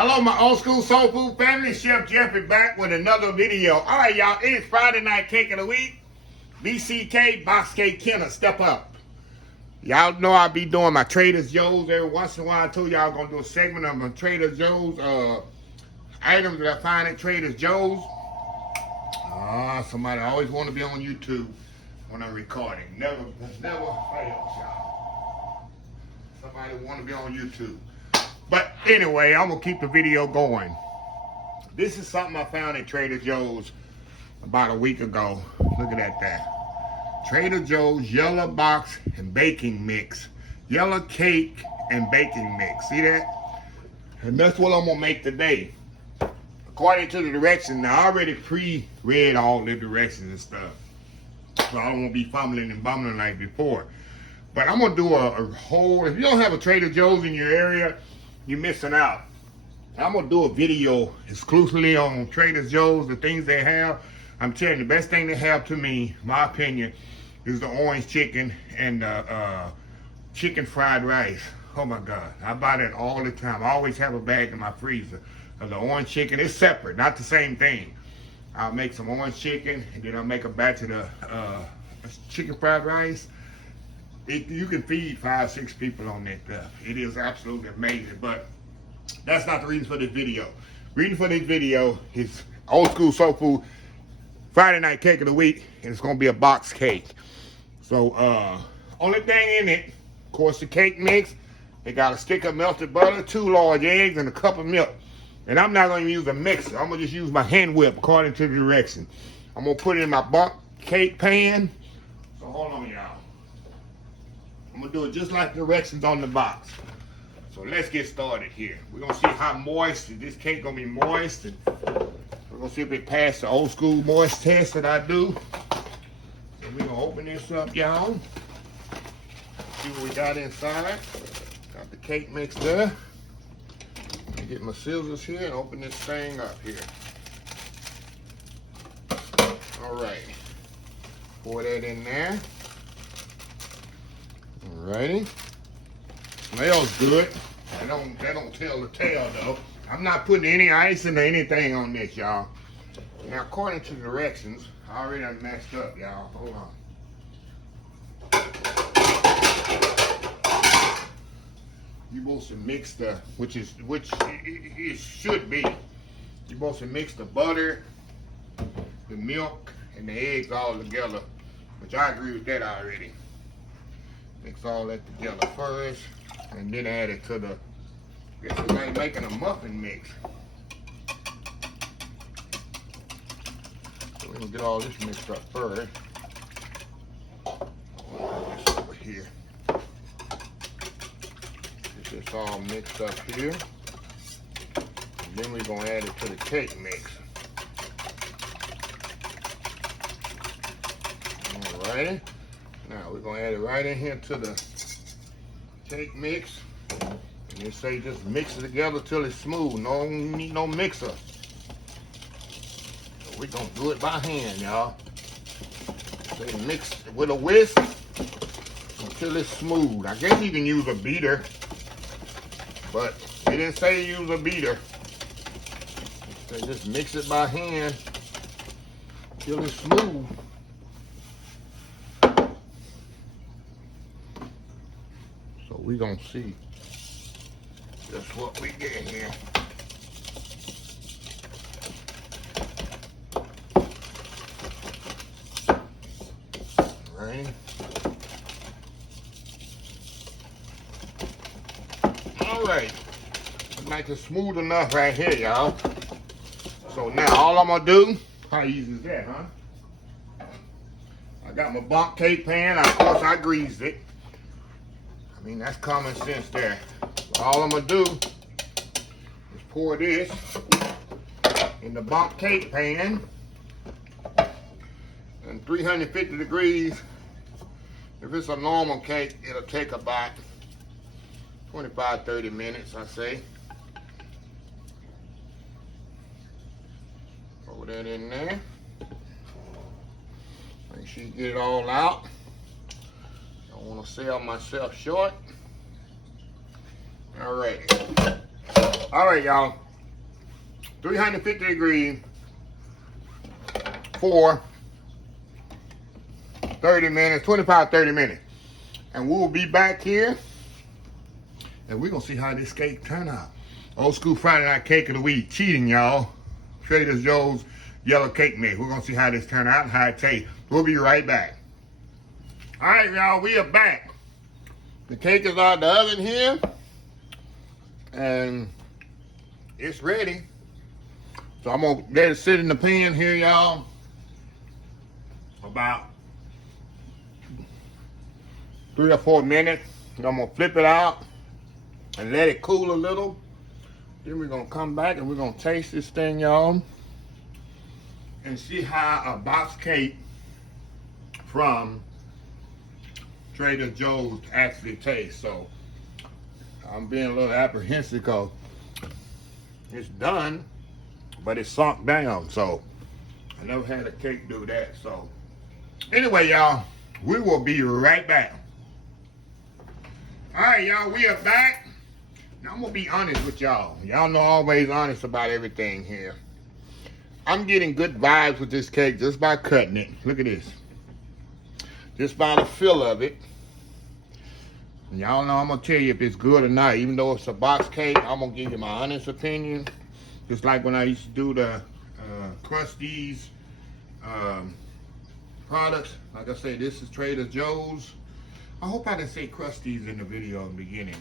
Hello, my old school soul food family. Chef Jeff is back with another video. All right, y'all. It is Friday night cake of the week. BCK, Box Cake Kenner, step up. Y'all know I be doing my Trader Joe's every once in a while. I told y'all I'm going to do a segment of my Trader Joe's items that I find at Trader Joe's. Somebody always want to be on YouTube when I'm recording. Never fails, y'all. Somebody want to be on YouTube. But anyway, I'm going to keep the video going. This is something I found at Trader Joe's about a week ago. Look at that. Trader Joe's yellow box and baking mix. Yellow cake and baking mix. See that? And that's what I'm going to make today. According to the directions, now I already pre-read all the directions and stuff. So I don't want to be fumbling and bumbling like before. But I'm going to do a whole, if you don't have a Trader Joe's in your area, you're missing out. I'm going to do a video exclusively on Trader Joe's, the things they have. I'm telling you, the best thing they have to me, my opinion, is the orange chicken and chicken fried rice. Oh my God, I buy that all the time. I always have a bag in my freezer of the orange chicken. It's separate, not the same thing. I'll make some orange chicken, and then I'll make a batch of the chicken fried rice. You can feed 5-6 people on that stuff. It is absolutely amazing, but that's not the reason for this video. Reason for this video is old school soul food Friday night cake of the week, and it's gonna be a box cake. So only thing in it, of course, the cake mix. They got a stick of melted butter, 2 large eggs, and a cup of milk. And I'm not gonna use a mixer. I'm gonna just use my hand whip according to the direction. I'm gonna put it in my box cake pan. So hold on, y'all. I'm gonna do it just like the directions on the box. So let's get started here. We're gonna see how moist, this cake gonna be moist, and we're gonna see if it passed the old school moist test that I do. And we're gonna open this up, y'all. See what we got inside. Got the cake mix there. Let me get my scissors here and open this thing up here. All right. Pour that in there. Alrighty. Smells good. That don't tell the tale though. I'm not putting any icing or anything on this, y'all. Now, according to the directions, I already done messed up, y'all. Hold on. You're supposed to mix the, which it should be. You're supposed to mix the butter, the milk, and the eggs all together. Which I agree with that already. Mix all that together first, and then add it to the, I guess it's like making a muffin mix. So we're gonna get all this mixed up first. This over here. Get this all mixed up here. And then we're gonna add it to the cake mix. Alrighty. Now we're gonna add it right in here to the cake mix. And they say just mix it together till it's smooth. No need no mixer. So we're gonna do it by hand, y'all. Say mix it with a whisk until it's smooth. I guess you can use a beater, but they didn't say use a beater. They just mix it by hand till it's smooth. We're gonna see just what we get here. Right. All right. Looks like it's smooth enough right here, y'all. So now all I'm gonna do, how easy is that, huh? I got my bump cake pan. Of course, I greased it. I mean, that's common sense there. So all I'm gonna do is pour this in the bump cake pan and 350 degrees. If it's a normal cake, it'll take about 25-30 minutes, I say. Pour that in there. Make sure you get it all out. Don't want to sell myself short. All right, y'all. 350 degrees for 30 minutes, 25, 30 minutes. And we'll be back here and we're gonna see how this cake turn out. Old school Friday night cake of the week. Cheating, y'all. Trader Joe's yellow cake mix. We're gonna see how this turn out and how it tastes. We'll be right back. All right, y'all, we are back. The cake is out the oven here and it's ready. So I'm gonna let it sit in the pan here, y'all, about 3 or 4 minutes. I'm gonna flip it out and let it cool a little. Then we're gonna come back and we're gonna taste this thing, y'all, and see how a box cake from Trader Joe's actually tastes. So I'm being a little apprehensive because it's done, but it's sunk down. So I never had a cake do that. So anyway, y'all, we will be right back. All right, y'all, we are back. Now I'm gonna be honest with y'all. Y'all know I'm always honest about everything here. I'm getting good vibes with this cake just by cutting it. Look at this. Just by the feel of it. And y'all know I'm gonna tell you if it's good or not. Even though it's a box cake, I'm gonna give you my honest opinion. Just like when I used to do the Krusty's products. Like I said, this is Trader Joe's. I hope I didn't say Krusty's in the video in the beginning.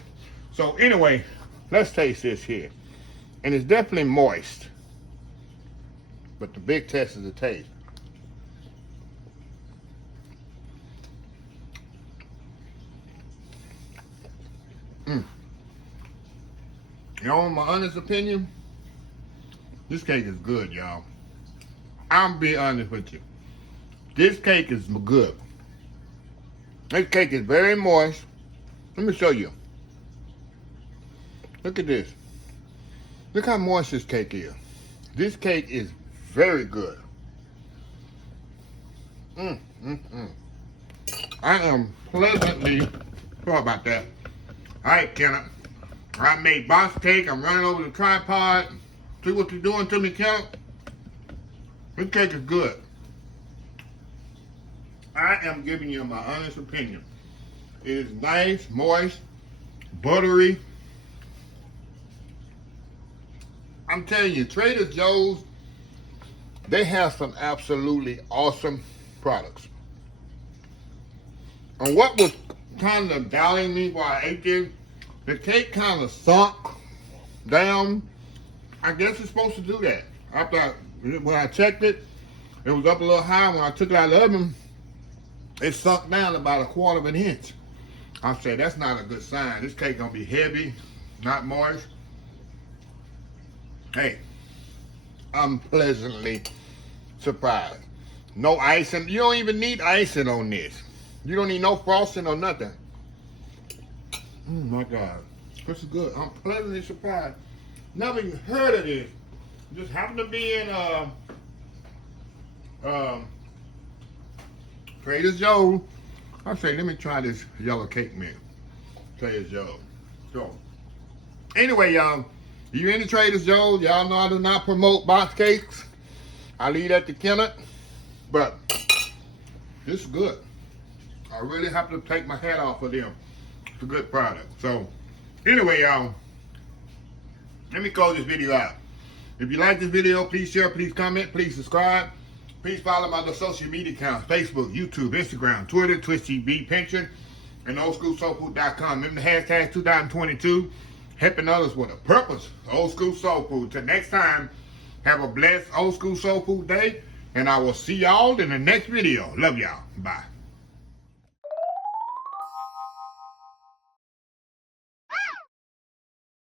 So anyway, let's taste this here. And it's definitely moist. But the big test is the taste. You know, my honest opinion, this cake is good, y'all. I'm being honest with you. This cake is good. This cake is very moist. Let me show you. Look at this. Look how moist this cake is. This cake is very good. I am pleasantly, sorry about that. All right, Kenneth. I made box cake. I'm running over the tripod. See what you're doing to me, Kenneth? This cake is good. I am giving you my honest opinion. It is nice, moist, buttery. I'm telling you, Trader Joe's, they have some absolutely awesome products. And what was kind of doubting me while I ate this, the cake kind of sunk down. I guess it's supposed to do that. When I checked it, it was up a little high. When I took it out of the oven, it sunk down about 1/4 of an inch. I said, that's not a good sign. This cake gonna be heavy, not moist. Hey, I'm pleasantly surprised. No icing. You don't even need icing on this. You don't need no frosting or nothing. Oh my God, this is good. I'm pleasantly surprised. Never even heard of this. Just happened to be in Trader Joe's. I say, let me try this yellow cake mix. Trader Joe's. So, anyway, y'all, if you're in the Trader Joe's, y'all know I do not promote box cakes. I leave that to Kenneth, but this is good. I really have to take my hat off for them. It's a good product. So, anyway, y'all, let me close this video out. If you like this video, please share, please comment, please subscribe. Please follow my social media accounts: Facebook, YouTube, Instagram, Twitter, Twitch TV, Pinterest, and oldschoolsoulfood.com. Remember the hashtag 2022, helping others with a purpose. Old School Soul Food. Till next time, have a blessed Old School Soul Food day, and I will see y'all in the next video. Love y'all. Bye.